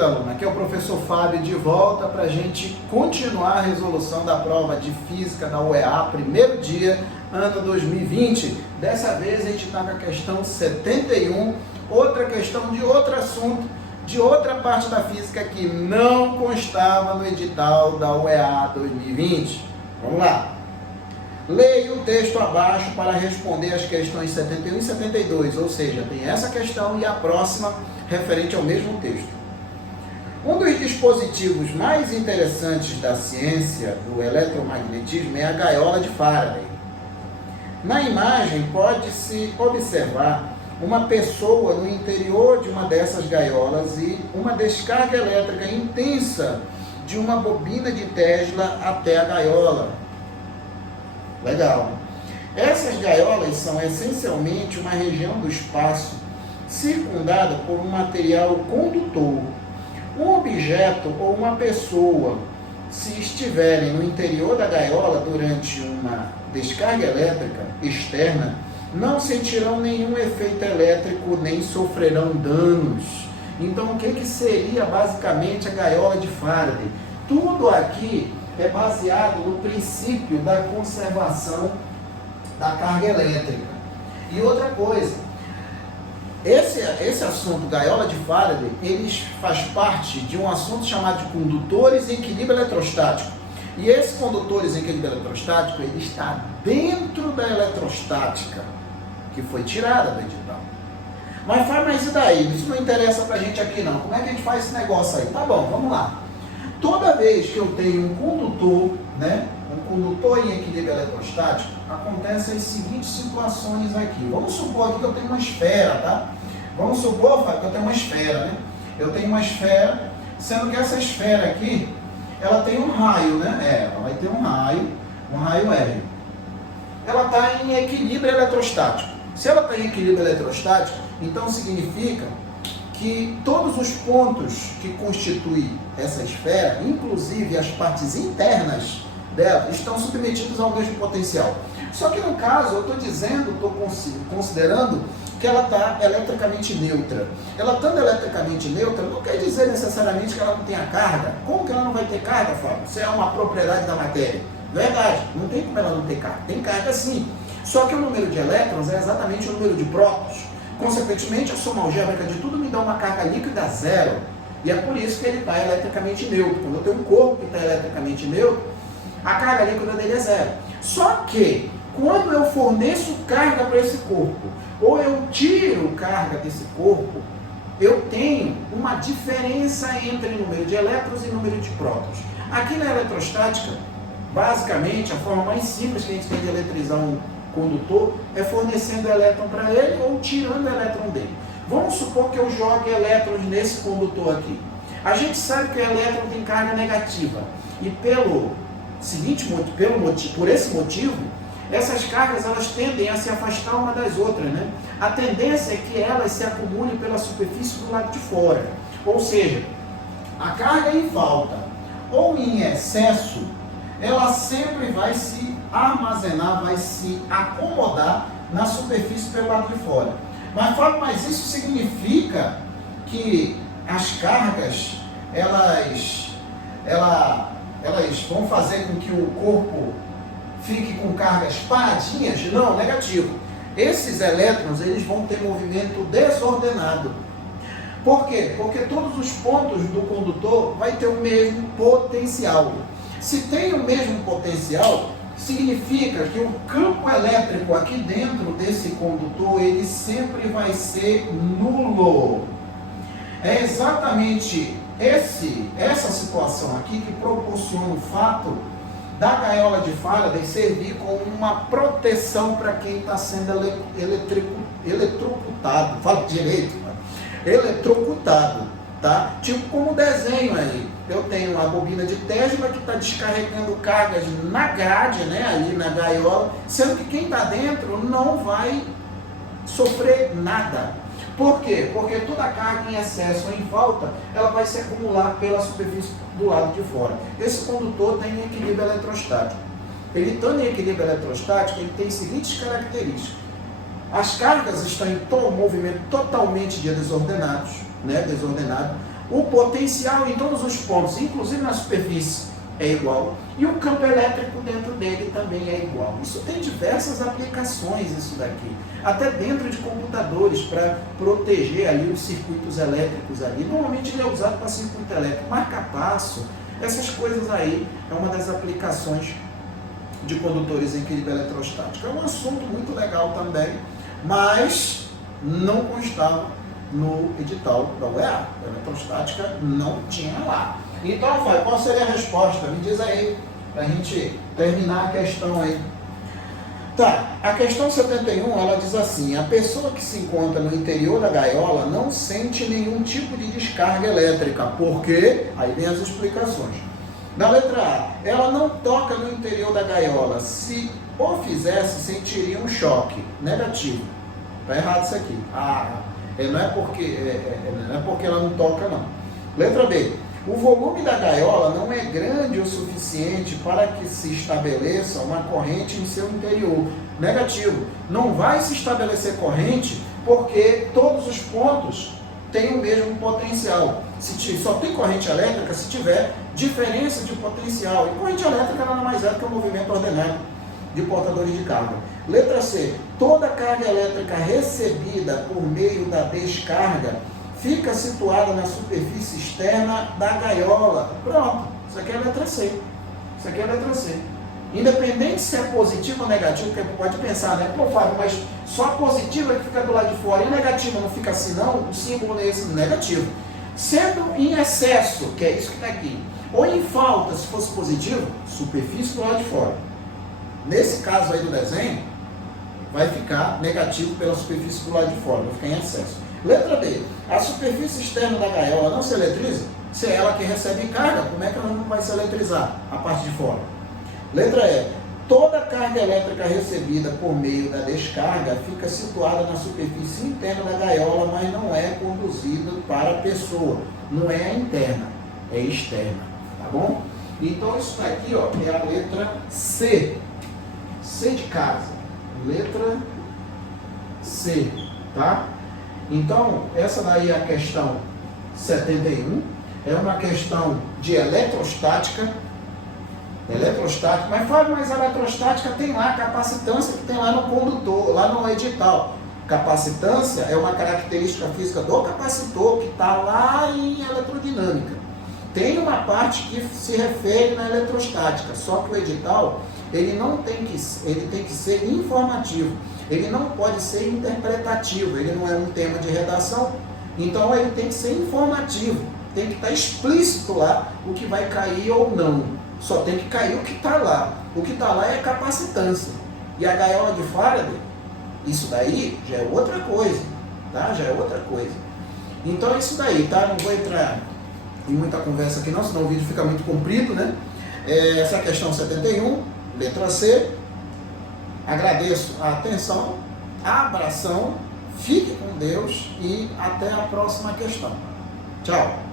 querido aluno, aqui é o professor Fábio de volta para a gente continuar a resolução da prova de Física da UEA, primeiro dia, ano 2020. Dessa vez a gente está com a questão 71, outra questão de outro assunto, de outra parte da Física que não constava no edital da UEA 2020. Vamos lá. Leia o texto abaixo para responder as questões 71 e 72, ou seja, tem essa questão e a próxima referente ao mesmo texto. Um dos dispositivos mais interessantes da ciência do eletromagnetismo é a gaiola de Faraday. Na imagem pode-se observar uma pessoa no interior de uma dessas gaiolas e uma descarga elétrica intensa de uma bobina de Tesla até a gaiola. Legal. Essas gaiolas são essencialmente uma região do espaço circundada por um material condutor. Um objeto ou uma pessoa, se estiverem no interior da gaiola durante uma descarga elétrica externa, não sentirão nenhum efeito elétrico nem sofrerão danos. Então, o que seria basicamente a gaiola de Faraday? Tudo aqui é baseado no princípio da conservação da carga elétrica. E outra coisa, esse assunto, gaiola de Faraday, ele faz parte de um assunto chamado de condutores em equilíbrio eletrostático. E esse condutores em equilíbrio eletrostático, ele está dentro da eletrostática, que foi tirada do edital. Mas e daí? Isso não interessa pra gente aqui não. Como é que a gente faz esse negócio aí? Tá bom, vamos lá. Toda vez que eu tenho um condutor, um condutor em equilíbrio eletrostático, acontecem as seguintes situações aqui. Vamos supor aqui que eu tenho uma esfera, tá? Vamos supor, Fábio, que eu tenho uma esfera, Eu tenho uma esfera, sendo que essa esfera aqui, ela tem um raio, ela vai ter um raio R. Ela está em equilíbrio eletrostático. Se ela está em equilíbrio eletrostático, então significa que todos os pontos que constituem essa esfera, inclusive as partes internas dela, estão submetidos ao mesmo potencial. Só que no caso, eu estou considerando que ela está eletricamente neutra. Ela estando eletricamente neutra, não quer dizer necessariamente que ela não tenha carga. Como que ela não vai ter carga, Fábio? Isso é uma propriedade da matéria. Verdade, não tem como ela não ter carga. Tem carga sim. Só que o número de elétrons é exatamente o número de prótons. Consequentemente, a soma algébrica de tudo me dá uma carga líquida zero. E é por isso que ele está eletricamente neutro. Quando eu tenho um corpo que está eletricamente neutro, a carga líquida dele é zero. Só que, quando eu forneço carga para esse corpo, ou eu tiro carga desse corpo, eu tenho uma diferença entre número de elétrons e número de prótons. Aqui na eletrostática, basicamente, a forma mais simples que a gente tem de eletrizar um condutor é fornecendo elétron para ele ou tirando elétron dele. Vamos supor que eu jogue elétrons nesse condutor aqui. A gente sabe que o elétron tem carga negativa e por esse motivo, essas cargas elas tendem a se afastar uma das outras, A tendência é que elas se acumulem pela superfície do lado de fora. Ou seja, a carga em falta ou em excesso, ela sempre vai se armazenar, vai se acomodar na superfície pelo lado de fora. Mas isso significa que as cargas, elas vão fazer com que o corpo fique com cargas paradinhas? Não, negativo. Esses elétrons, eles vão ter movimento desordenado. Por quê? Porque todos os pontos do condutor vai ter o mesmo potencial. Se tem o mesmo potencial, significa que o campo elétrico aqui dentro desse condutor, ele sempre vai ser nulo. É exatamente essa situação aqui que proporciona o fato da gaiola de Faraday servir como uma proteção para quem está sendo eletrocutado. Fala direito, eletrocutado, tá? Tipo como o desenho aí. Eu tenho uma bobina de Tesla que está descarregando cargas na grade, ali na gaiola, sendo que quem está dentro não vai sofrer nada. Por quê? Porque toda a carga em excesso ou em falta, ela vai se acumular pela superfície do lado de fora. Esse condutor tem equilíbrio eletrostático. Ele estando em equilíbrio eletrostático, ele tem as seguintes características. As cargas estão em movimento totalmente desordenado. O potencial em todos os pontos, inclusive na superfície, é igual. E o campo elétrico dentro dele também é igual. Isso tem diversas aplicações, isso daqui. Até dentro de computadores, para proteger ali os circuitos elétricos ali. Normalmente ele é usado para circuito elétrico, marca-passo, essas coisas aí é uma das aplicações de condutores em equilíbrio eletrostático. É um assunto muito legal também, mas não constava no edital da UEA. A eletrostática não tinha lá. Então, Fábio, qual seria a resposta? Me diz aí, para a gente terminar a questão aí. Tá, a questão 71, ela diz assim: a pessoa que se encontra no interior da gaiola não sente nenhum tipo de descarga elétrica. Por quê? Aí vem as explicações. Na letra A, ela não toca no interior da gaiola. Se o fizesse, sentiria um choque negativo. Está errado isso aqui. Não é porque ela não toca, não. Letra B. O volume da gaiola não é grande o suficiente para que se estabeleça uma corrente em seu interior. Negativo. Não vai se estabelecer corrente porque todos os pontos têm o mesmo potencial. Só tem corrente elétrica se tiver diferença de potencial. E corrente elétrica nada mais é do que o movimento ordenado de portadores de carga. Letra C. Toda carga elétrica recebida por meio da descarga fica situada na superfície externa da gaiola. Pronto, isso aqui é a letra C. Isso aqui é a letra C. Independente se é positivo ou negativo, porque pode pensar, né? Pô, Fábio, mas só a positiva que fica do lado de fora e a negativa não fica assim, não? O símbolo é esse negativo. Sendo em excesso, que é isso que está aqui, ou em falta, se fosse positivo, superfície do lado de fora. Nesse caso aí do desenho, vai ficar negativo pela superfície do lado de fora, vai ficar em excesso. Letra B. A superfície externa da gaiola não se eletriza? Se é ela que recebe carga, como é que ela não vai se eletrizar? A parte de fora. Letra E. Toda carga elétrica recebida por meio da descarga fica situada na superfície interna da gaiola, mas não é conduzida para a pessoa. Não é interna, é externa. Tá bom? Então isso daqui, ó, é a letra C. C de casa. Letra C. Tá? Então, essa daí é a questão 71. É uma questão de eletrostática. Mas Fábio, mas a eletrostática tem lá a capacitância que tem lá no condutor, lá no edital. Capacitância é uma característica física do capacitor que está lá em eletrodinâmica. Tem uma parte que se refere na eletrostática, só que o edital ele tem que ser informativo. Ele não pode ser interpretativo, ele não é um tema de redação, então ele tem que ser informativo, tem que estar explícito lá o que vai cair ou não. Só tem que cair o que está lá. O que está lá é a capacitância. E a gaiola de Faraday, isso daí já é outra coisa, tá? Já é outra coisa. Então é isso daí, tá? Não vou entrar em muita conversa aqui não, senão o vídeo fica muito comprido, né? Essa é a questão 71, letra C. Agradeço a atenção, abração, fique com Deus e até a próxima questão. Tchau!